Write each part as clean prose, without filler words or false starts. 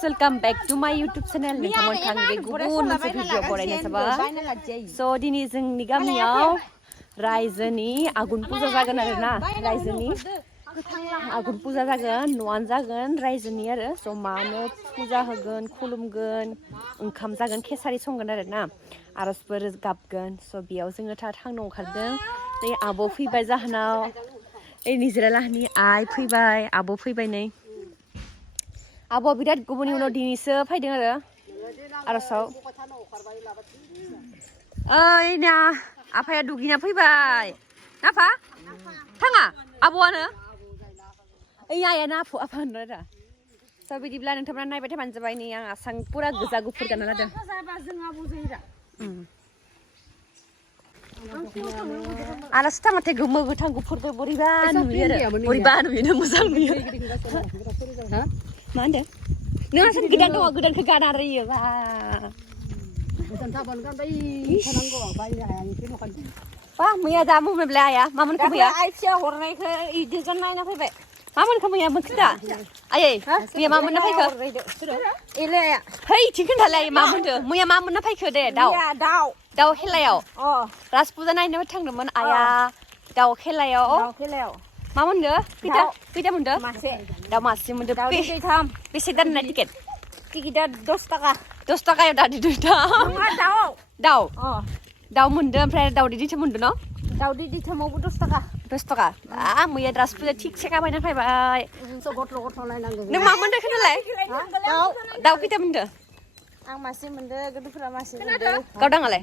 guys, welcome back to my YouTube channel. नोंथांमोन थांनि गुबुन मोनसे भिडिअ बरायनो जाबाय. So दिनै जोंनि गामियाव रायजोनि आघोन पुजा जागोन आरोना. रायजोनि आघोन पुजा जागोन, न'आनो जागोन रायजोनि आरो. So मानो पुजा होगोन, खुलुमगोन, ओंखाम जागोन, खेसारि संगोन आरोना. आरजफोर गाबगोन. So बेयाव जोङो थांनो ओंखारदों. नै आब' फैबाय जाहोनाव. ए निजिरालाहनि आइ फैबाय, आब' फैबाय नै. आब' बिराद गुबुननि उनाव दिनैसो फैदों आरो आरजआव. ओइ ना आफाया दुगैना फैबाय. नाफा थाङा आब'आनो ओइ आइयानो आफा होनदों आरो. स' बिदिब्ला नोंथांमोना नायबाय थाबानो जाबाय. नै आं आसां पुरा गोजा गुफुर गानना लादों. आलासि थांबाथाय गोमो गोथां गुफुरजों बोरैबा नुयो आरो बोरैबा नुयो मोजां नुयो. मा होनदों? नों आसाम गोदान दङ, गोदानखौ गाना आरो इयो बा. बा मैया दा मोनबाय आइया मामोनखौ मैया आइ फिसा हरनायखौ इदिजों नायना फैबाय. मामोनखौ मैया मोनखोदा आयै मैया मा मोनना फैखो? एलाया है इथिं खोन्थालाय मा मोनदो मैया मा मोनना फैखो दे? दाउ खेलायाव राजपुजा नायनो थांदोंमोन आइया. दाउ खेलायाव मा मोनदो? खैथा मोनदो? मासे दाउ मासे मोनदो. बेसे दाननाय टिकेट? टिकेटआ 10 थाखा. 10 थाखायाव दादि दुइथा. दाउ मोनदो. ओमफ्राय दाउदै दैथा मोनदो न? दाउदै दैथामावबो 10 थाखा. 10 थाखा. मैया राजपुजा थिगसे गाबायना फैबाय. नों मा मोनदो खोनालाय? दाउ खैथा मोनदो? आं मासे मोनदो, गथ'फोरा मासे मोनदो. गावदाङालाय?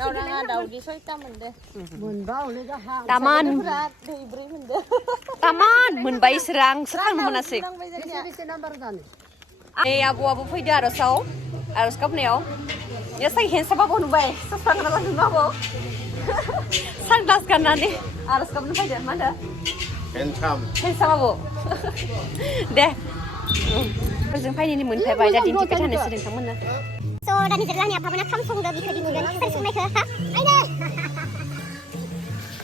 गावदाङा दाउदै 6टा मोनदो. तामान दैब्रै मोनदो. तामान मोनबाय इसोरो आंसो थांनो मोनासै. ए आब'आबो फैदो आरजआव, आरज गाबनायाव. एसे हेन्साबाबो नुबाय. सफा गानना लादों आब'. सानग्लास गाननानै आरज गाबनो फैदो. मा होनदो? हेन्साम आब'. दे जों फाइनालि मोनफैबाय. दा दिन्थिबाय थानोसै नोंथांमोननो. स' दा निजिरालाहनि आफामोना खाम संदो. बिखौ दिन्थिगोन खेसारि संनायखौ. हा आइनो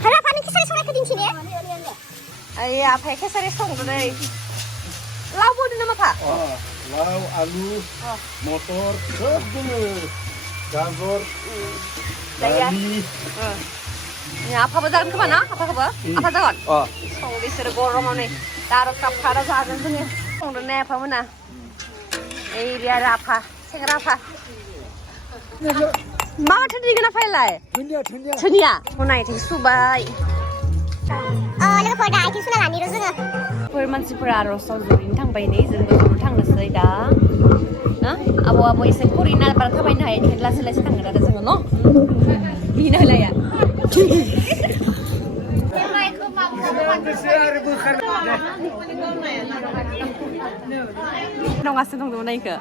हाला आफा नों खेसारि संनायखौ दिन्थि दे. ओइ आफाया खेसारि संदो दै. लाव बोदो नामा फा? लाव, आलु, मटर, सोब दोङो. गाजर, दालि. आफाबो जागोन खोमा ना? आफाखौबो? आफा जागोन? सं बिसोरो गरमाव नै दा आरो कापखारा जागोन जोङो. संदो नै आफामोना. ओइ बे आरो आफा सेंग्रा आफा. माथो दिगोना फायलाय? धुनिया हनायथिं सुबाय. लोगोफोर दा आथिं सुना लानि र' जोङो. फोर मानसिफोरा आरजआव जयैनो थांबाय नै जोंबो ज'नो थांनोसै दा. आब'आबो एसे खरिना बारा थाबायनो हाया, बेनिखायनो लासै लासै थांगोन आरो जोङो न'? बिनो होलाया. नङासो दंदोंमोन इखो.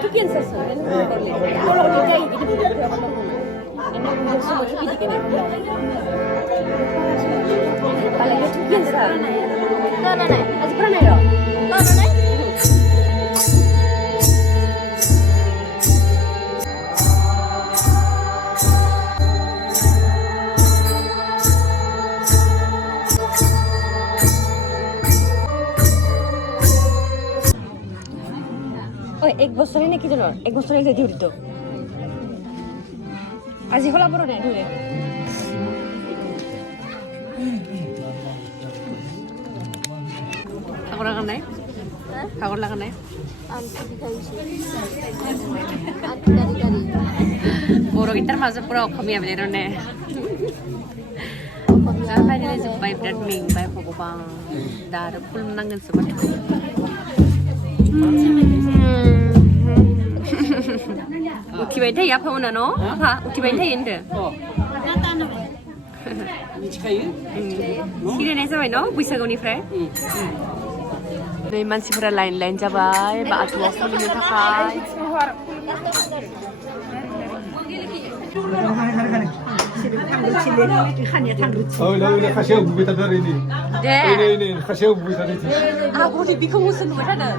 Tú piensas eso, ¿eh? Vale, tú piensas. No, así para negro. No. एक বছরে নাকি জানো? এক বছরে যেতে উঠতো আজি হলা বড় না ধরে ঠাকুর লাগা নাই ঠাকুর লাগা নাই বড় গিটার মাঝে পুরো অসমীয়া বেরোনে फाइनालि जोब्बाय. बिराद मेंबाय भगबान. दा आरो खुलुमनांगोनसो माथो. उखिबाय थायो आफामोना न'? आफा उखिबाय थायो होनदो. सिनायनाय जाबाय न' बैसागुनिफ्राय नै मानसिफोरा लाइन लाइन जाबाय बाथौआव खुलुमनो थाखाय खासेयाव बुबाय थादों आरो नै खासेयाव बुबाय थादों आगरनि बिखौ मोसौ नुबाय थादों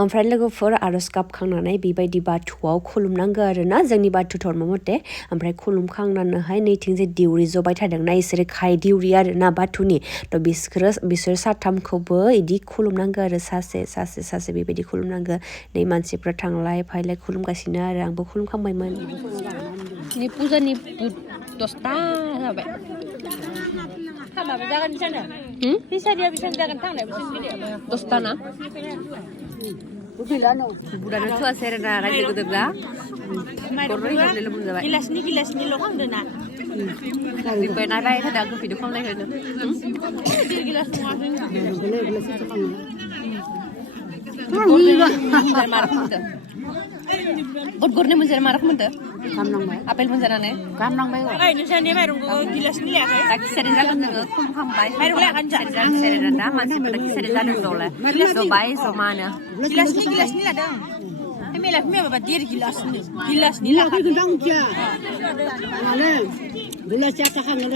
ओमफ्राय लोगोफोर आर'ज गाबखांनानै बेबायदि बाथौआव खुलुमनांगौ आरोना जोंनि बाथौ धर्म मथे ओमफ्राय खुलुमखांनानैहाय नैथिंजाय दिउरि जबाय थादोंना इसोरो खाय दिउरि आरोना बाथौनि थ' बिसोर साथामखौबो इदि खुलुमनांगौ आरो सासे बेबायदि खुलुमनांगौ नै मानसिफ्रा थांलाय फैलाय खुलुमगासिनो आरो आंबो खुलुमखांबायमोन नै फुजानि 10ता जाबाय माबा जागोन बिसानो फैसारिया बेसेबां जागोन थांनाय बोसोर 10ता ना बुदानो थुवासै आरोना रायजो गोदोरला गिलासनिल' खांदो ना बेनिफ्राय नायबाय थादों आंखौ भिडिअ खालामनायखौनो गिलास गदगरनि मोनजारा मा रोखोम मोनदों आपेल मोनजानानै गाहामनांबाय नोंसानि माइरंखौ गिलासनि लायाखै दा खिसारि जागोन जोङो खुलुमखांबाय माइरं लायाखै खिसारि दा मानसिफोरा खिसारि जादों जबाय जमानो गिलासनि लादों मेलाखौ मेलाबा 1.5 गिलासनि लाखादों गिलासया थाखाङो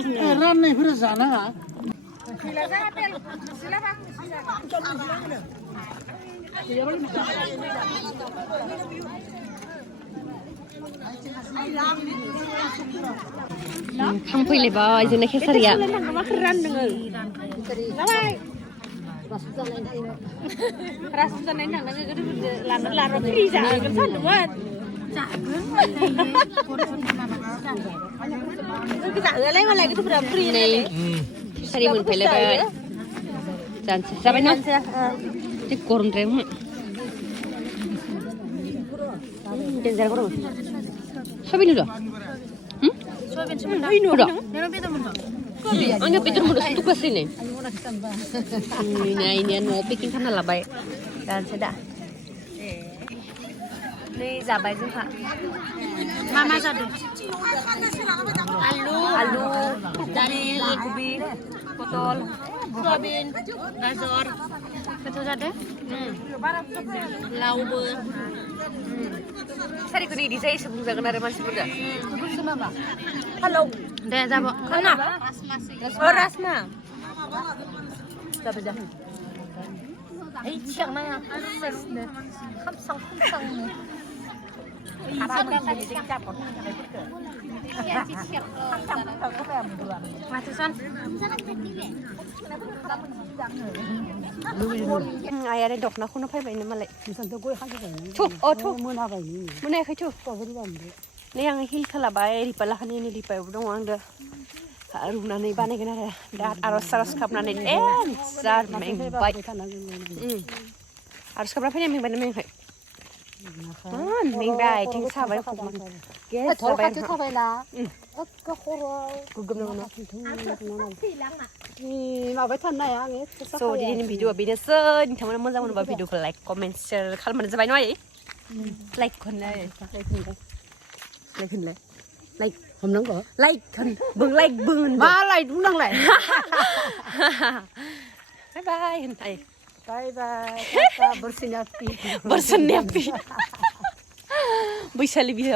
राननायफोरा जानाङा थांफैलायबाय जोंना खेसारिया रासु जानायनि थांनांगौ लाना फ्रि जागोन सानदोंमोन जाहोलाय मालाय गथ'फोरा फ्रि नै खेसारि मोनफैलायबाय जानोसै जाबाय ना गरमद्राय डेन्जार गरम Sabin udah Angga Peter mudah tugas ini. Ini mau bikin sana labai dan sudah. Ini zabai juga. Mama satu. Alu, dari ubi, potol, soybean, gazor, betul ada? laube. Sari kuni di saya sebelum jangan ada masih muda. Halo. Dah jawab. Mana? Oh, Rasma. Jawab dah. siang na sesne kamsang ayah dok nak kena pakai ini malah. Tuh, oh tuh. Mana yang itu? Ni yang hil kalabai di palah ni di payu dong anda. Aruna ni bane kena dah aros kapna ni zar mengbai. Aros kapna apa ni mengbai mengbai. Mengbai tinggal sabar kuman. Sabar sabar lah. Kau korang. Gugum nama. Ni apa betul na yang ni? So di ni video abis ni sen. Kamu nak mana mana video like, comment, share. Kalau mana sebanyak ni, like kon lah. Like kon lah. Like. Không nóng có. Like kon. Bung like bung. Ba like đúng năng lại. Bye bye. Bye bye. Bersenyapi. Bersenyapi. Bisa lebih.